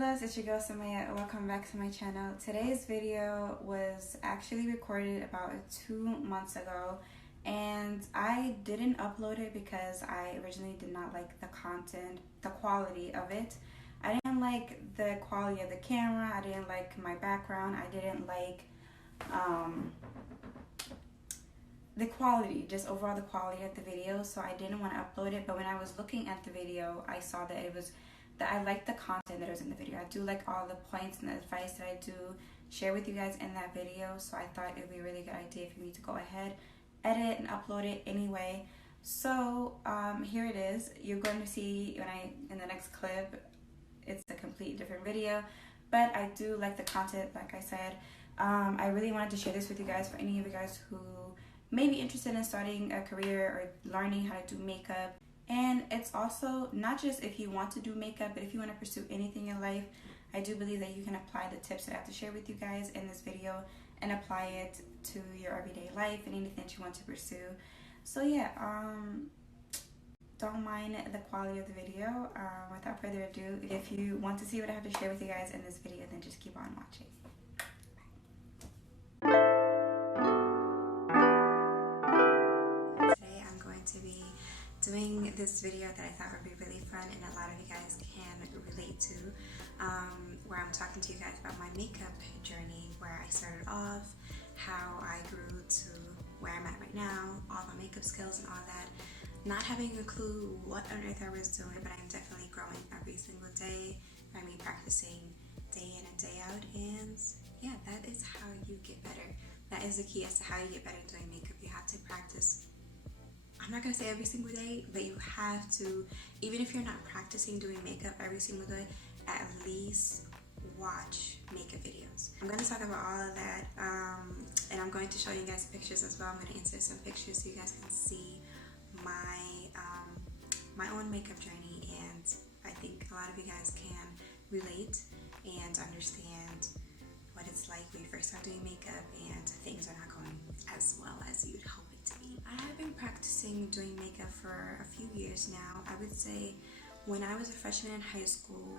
loves, it's your girl Sumayyah. Welcome back to my channel. Today's video was actually recorded about 2 months ago, and I didn't upload it because I originally did not like the content, the quality of it. I didn't like the quality of the camera, I didn't like my background, I didn't like the quality, just overall the quality of the video, so I didn't want to upload it. But when I was looking at the video, I saw that I liked the content that was in the video. I do like all the points and the advice that I do share with you guys in that video, so I thought it would be a really good idea for me to go ahead, edit and upload it anyway. So here it is. You're going to see in the next clip, it's a complete different video, but I do like the content, like I said. I really wanted to share this with you guys for any of you guys who may be interested in starting a career or learning how to do makeup. And it's also not just if you want to do makeup, but if you want to pursue anything in life. I do believe that you can apply the tips that I have to share with you guys in this video and apply it to your everyday life and anything that you want to pursue. So yeah, don't mind the quality of the video. Without further ado, if you want to see what I have to share with you guys in this video, then just keep on watching. Today I'm going to be doing this video that I thought would be really fun and a lot of you guys can relate to, where I'm talking to you guys about my makeup journey, where I started off, how I grew to where I'm at right now, all my makeup skills and all that. Not having a clue what on earth I was doing, but I'm definitely growing every single day by me practicing day in and day out. And yeah, that is how you get better. That is the key as to how you get better doing makeup. You have to practice. I'm not going to say every single day, but you have to, even if you're not practicing doing makeup every single day, at least watch makeup videos. I'm going to talk about all of that, and I'm going to show you guys pictures as well. I'm going to insert some pictures so you guys can see my own makeup journey, and I think a lot of you guys can relate and understand what it's like when you first start doing makeup and things are not going as well as you'd hope it to be. I have been practicing doing makeup for a few years now. I would say when I was a freshman in high school,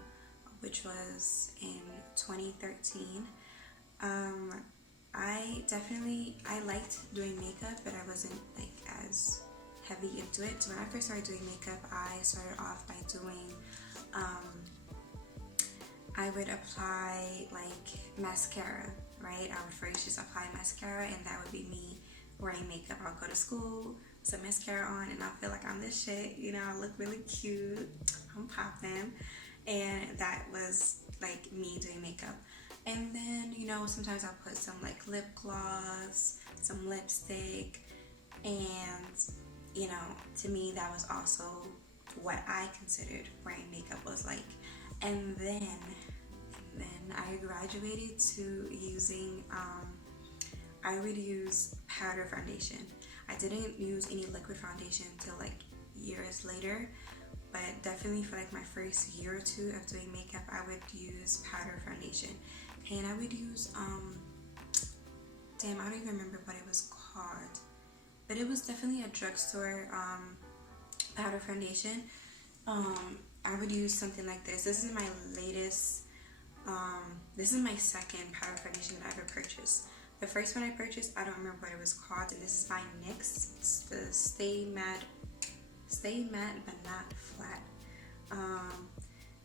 which was in 2013, I liked doing makeup, but I wasn't like as heavy into it. So when I first started doing makeup, I started off by doing I would apply like mascara, right? I would first just apply mascara, and that would be me wearing makeup. I'll go to school, some mascara on, and I feel like I'm this shit, you know, I look really cute, I'm popping, and that was like me doing makeup. And then, you know, sometimes I'll put some like lip gloss, some lipstick, and you know, to me that was also what I considered wearing makeup was like. And then I graduated to using, I would use powder foundation. I didn't use any liquid foundation until like years later, but definitely for like my first year or two of doing makeup, I would use powder foundation. And I would use, damn, I don't even remember what it was called, but it was definitely a drugstore powder foundation. I would use something like this. This is my latest, this is my second powder foundation that I ever purchased. The first one I purchased, I don't remember what it was called, and this is by NYX. It's the Stay Matte but Not Flat.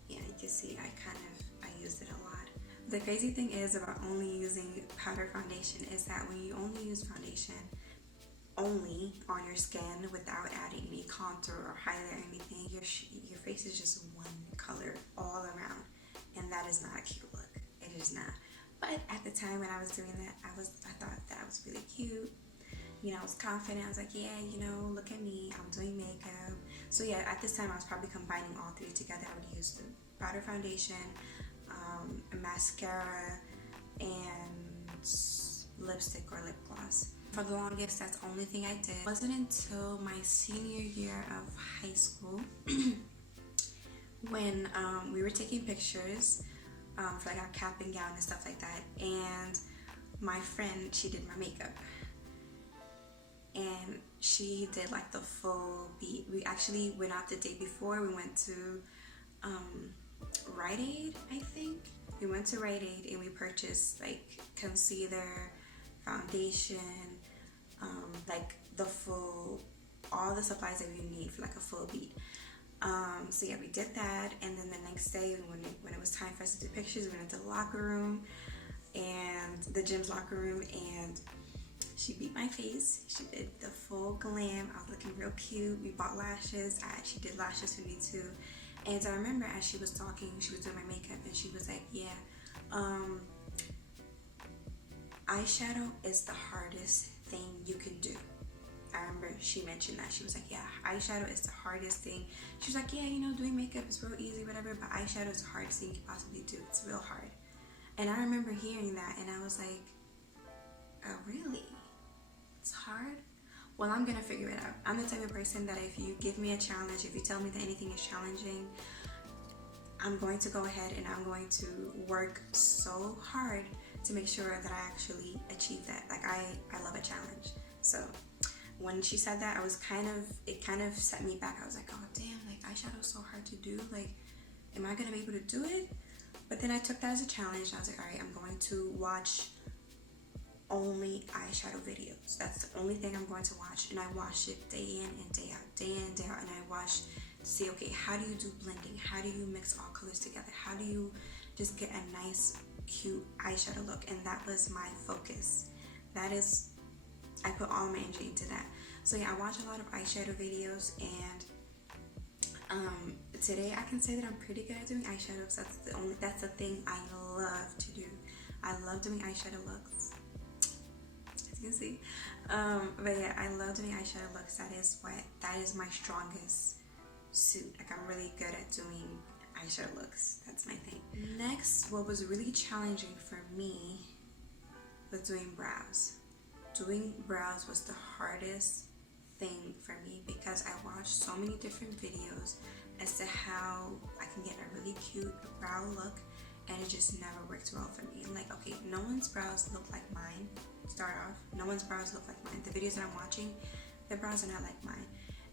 Yeah, you can see I used it a lot. The crazy thing is about only using powder foundation is that when you only use foundation only on your skin without adding any contour or highlight or anything, your face is just one color all around, and that is not a cute look. It is not. But at the time when I was doing that, I thought that was really cute. You know, I was confident. I was like, yeah, you know, look at me, I'm doing makeup. So yeah, at this time I was probably combining all three together. I would use the powder foundation, a mascara, and lipstick or lip gloss. For the longest, that's the only thing I did. It wasn't until my senior year of high school when we were taking pictures for like our cap and gown and stuff like that, and my friend, she did my makeup, and she did like the full beat. We actually went out the day before. We went to Rite Aid, I think. We went to Rite Aid and we purchased like concealer, foundation, like the full, all the supplies that you need for like a full beat. So yeah, we did that, and then the next day when it was time for us to do pictures, we went into the locker room, and the gym's locker room, and she beat my face. She did the full glam. I was looking real cute. We bought lashes. I actually did lashes for me too. And I remember as she was talking, she was doing my makeup, and she was like, yeah, eyeshadow is the hardest thing you can do. I remember she mentioned that. She was like, yeah, eyeshadow is the hardest thing. She was like, yeah, you know, doing makeup is real easy, whatever, but eyeshadow is the hardest thing you can possibly do. It's real hard. And I remember hearing that, and I was like, oh, really? It's hard? Well, I'm gonna figure it out. I'm the type of person that if you give me a challenge, if you tell me that anything is challenging, I'm going to go ahead and I'm going to work so hard to make sure that I actually achieve that. Like, I love a challenge. So when she said that, it kind of set me back. I was like, oh damn, like eyeshadow is so hard to do. Like, am I gonna be able to do it? But then I took that as a challenge. I was like, all right, I'm going to watch only eyeshadow videos. That's the only thing I'm going to watch. And I watched it day in and day out, day in and day out. And I watched to see, okay, how do you do blending? How do you mix all colors together? How do you just get a nice, cute eyeshadow look? And that was my focus. I put all my energy into that. So yeah, I watch a lot of eyeshadow videos, and today I can say that I'm pretty good at doing eyeshadows. That's the thing I love to do. I love doing eyeshadow looks, as you can see. But yeah, I love doing eyeshadow looks. That is my strongest suit. Like, I'm really good at doing eyeshadow looks. That's my thing. Next, what was really challenging for me was doing brows. Doing brows was the hardest thing for me because I watched so many different videos as to how I can get a really cute brow look, and it just never worked well for me. Like, okay, no one's brows look like mine. Start off, no one's brows look like mine. The videos that I'm watching, their brows are not like mine.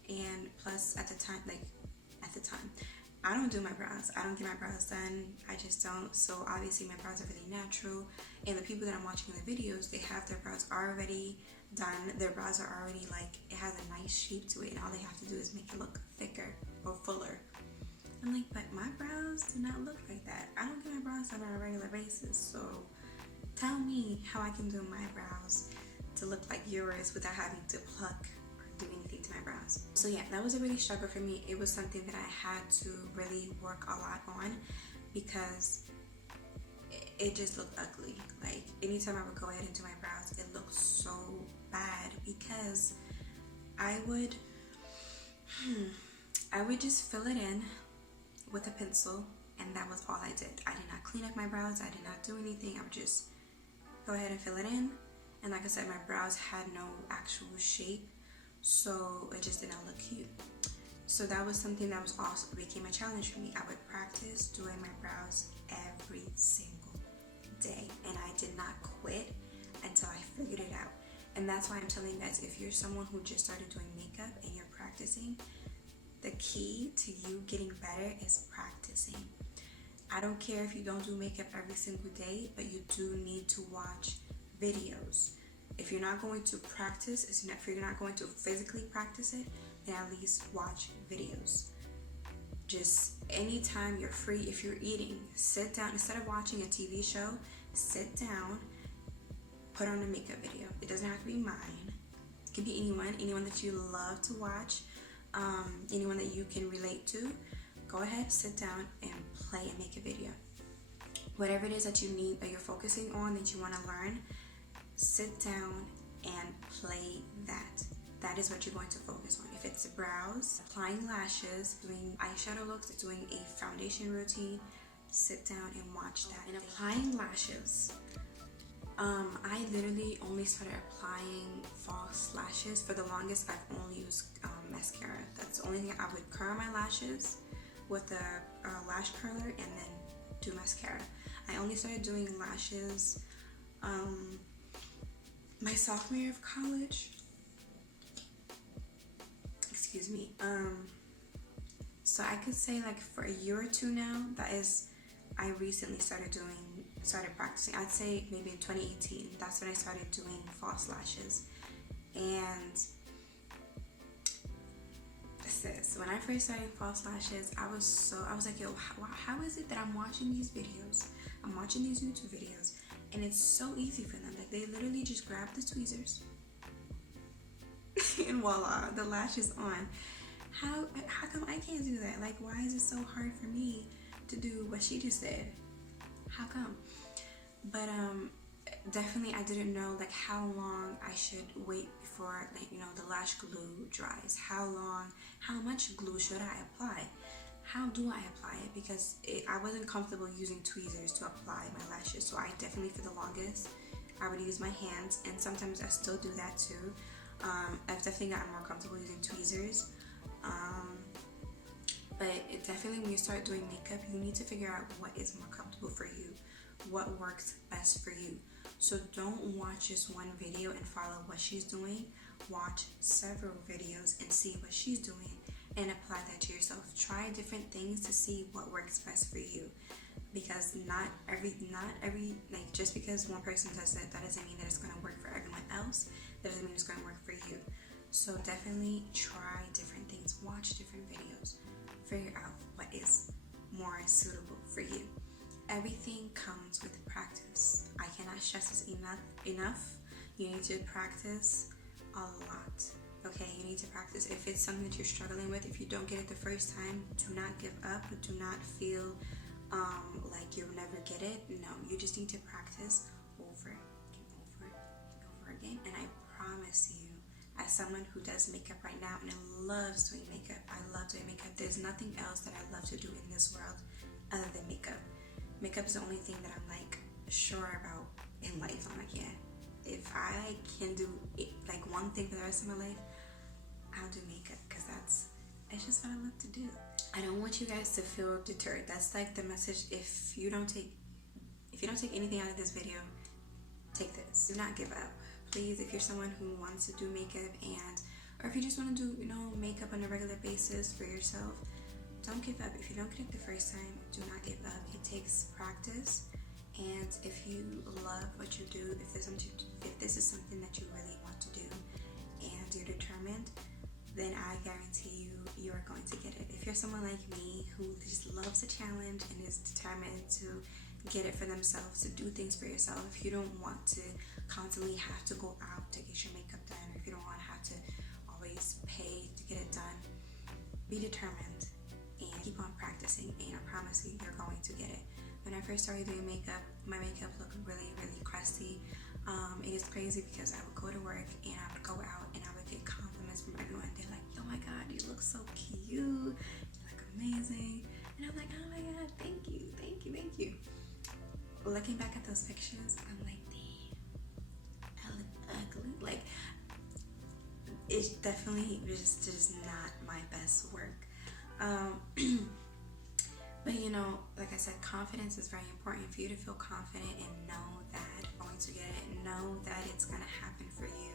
And plus, at the time, I don't do my brows. I don't get my brows done. I just don't. So obviously my brows are really natural. And the people that I'm watching in the videos, they have their brows already done. Their brows are already like, it has a nice shape to it. And all they have to do is make it look thicker or fuller. I'm like, but my brows do not look like that. I don't get my brows done on a regular basis. So tell me how I can do my brows to look like yours without having to pluck do anything to my brows. So yeah, that was a really struggle for me. It was something that I had to really work a lot on because it just looked ugly. Like, anytime I would go ahead and do my brows, it looked so bad because I would just fill it in with a pencil, and that was all I did. I did not clean up my brows. I did not do anything. I would just go ahead and fill it in, and like I said, my brows had no actual shape, so it just did not look cute. So that was something that was also became a challenge for me. I would practice doing my brows every single day, and I did not quit until I figured it out. And that's why I'm telling you guys, if you're someone who just started doing makeup and you're practicing, the key to you getting better is practicing. I don't care if you don't do makeup every single day, but you do need to watch videos. If you're not going to practice, if you're not going to physically practice it, then at least watch videos. Just anytime you're free, if you're eating, sit down. Instead of watching a TV show, sit down, put on a makeup video. It doesn't have to be mine. It can be anyone that you love to watch, anyone that you can relate to. Go ahead, sit down, and play and make a video. Whatever it is that you need, that you're focusing on, that you want to learn, sit down and play that. That is what you're going to focus on. If it's brows, applying lashes, doing eyeshadow looks, doing a foundation routine, sit down and watch that. And applying lashes, I literally only started applying false lashes. For the longest, I've only used mascara. That's the only thing. I would curl my lashes with a lash curler and then do mascara. I only started doing lashes my sophomore year of college. Excuse me. So I could say like for a year or two now, I recently started practicing. I'd say maybe in 2018, that's when I started doing false lashes. And sis, when I first started false lashes, I was like, yo, how is it that I'm watching these videos? I'm watching these YouTube videos, and it's so easy for them. Like, they literally just grab the tweezers, and voila, the lash is on. How come I can't do that? Like, why is it so hard for me to do what she just did? How come? But definitely I didn't know like how long I should wait before, like, you know, the lash glue dries. How much glue should I apply? How do I apply it? Because I wasn't comfortable using tweezers to apply my lashes. So I definitely, for the longest, I would use my hands, and sometimes I still do that too. I've definitely gotten more comfortable using tweezers. But it definitely, when you start doing makeup, you need to figure out what is more comfortable for you, what works best for you. So don't watch just one video and follow what she's doing. Watch several videos and see what she's doing and apply that to yourself. Try different things to see what works best for you. Because not every like, just because one person does it, that doesn't mean that it's going to work for everyone else. That doesn't mean it's going to work for you. So definitely try different things, watch different videos, figure out what is more suitable for you. Everything comes with practice. I cannot stress this enough. You need to practice a lot. Okay, you need to practice. If it's something that you're struggling with, if you don't get it the first time, do not give up. Do not feel like you'll never get it. No, you just need to practice over and over and over again. And I promise you, as someone who does makeup right now and loves doing makeup, I love doing makeup. There's nothing else that I love to do in this world other than makeup. Makeup is the only thing that I'm like sure about in life. I'm like, yeah, if I can do it, like one thing for the rest of my life, I'll do makeup, because it's just what I love to do. I don't want you guys to feel deterred. That's like the message. If you don't take anything out of this video, take this. Do not give up. Please, if you're someone who wants to do makeup, or if you just want to do, you know, makeup on a regular basis for yourself, don't give up. If you don't get it the first time, do not give up. It takes practice, and if you love what you do, if this is something that you really want to do, and you're determined, then I guarantee you are going to get it. If you're someone like me who just loves a challenge and is determined to get it for themselves, to do things for yourself, if you don't want to constantly have to go out to get your makeup done, or if you don't want to have to always pay to get it done, be determined and keep on practicing, and I promise you, you're going to get it. When I first started doing makeup, my makeup looked really, really crusty. It is crazy because I would go to work and I would go out and I would get compliments from everyone. They're like, oh my god, you look so cute, you look amazing. And I'm like, oh my god, thank you. Looking back at those pictures, I'm like, damn, I look ugly. Like, it's definitely just not my best work. But you know, like I said, confidence is very important. For you to feel confident and know that you're going to get it, know that it's going to happen for you,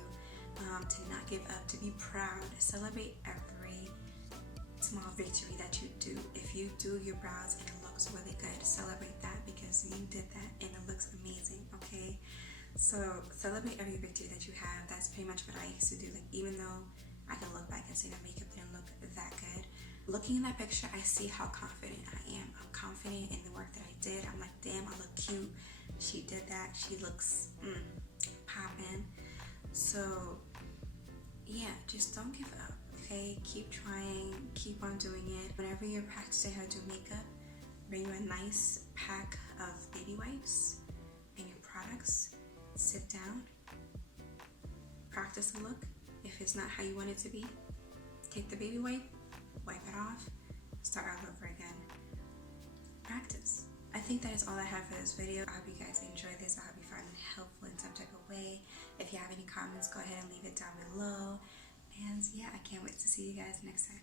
to not give up, to be proud, celebrate every small victory that you do. If you do your brows and it looks really good, celebrate that, because you did that and it looks amazing. Okay, so celebrate every victory that you have. That's pretty much what I used to do. Like, even though I can look back and say that makeup didn't look that good, looking in that picture, I see how confident I am. I'm confident in the work that I did. I'm like, damn, I look cute. She did that. She looks poppin'. So yeah, just don't give up. Okay, keep trying, keep on doing it. Whenever you're practicing how to do makeup, bring you a nice pack of baby wipes and your products. Sit down, practice a look. If it's not how you want it to be, take the baby wipe it off, start all over again. Practice. I think that is all I have for this video. I hope you guys enjoyed this. I hope you found it helpful in some type of way. If you have any comments, go ahead and leave it down below. And yeah, I can't wait to see you guys next time.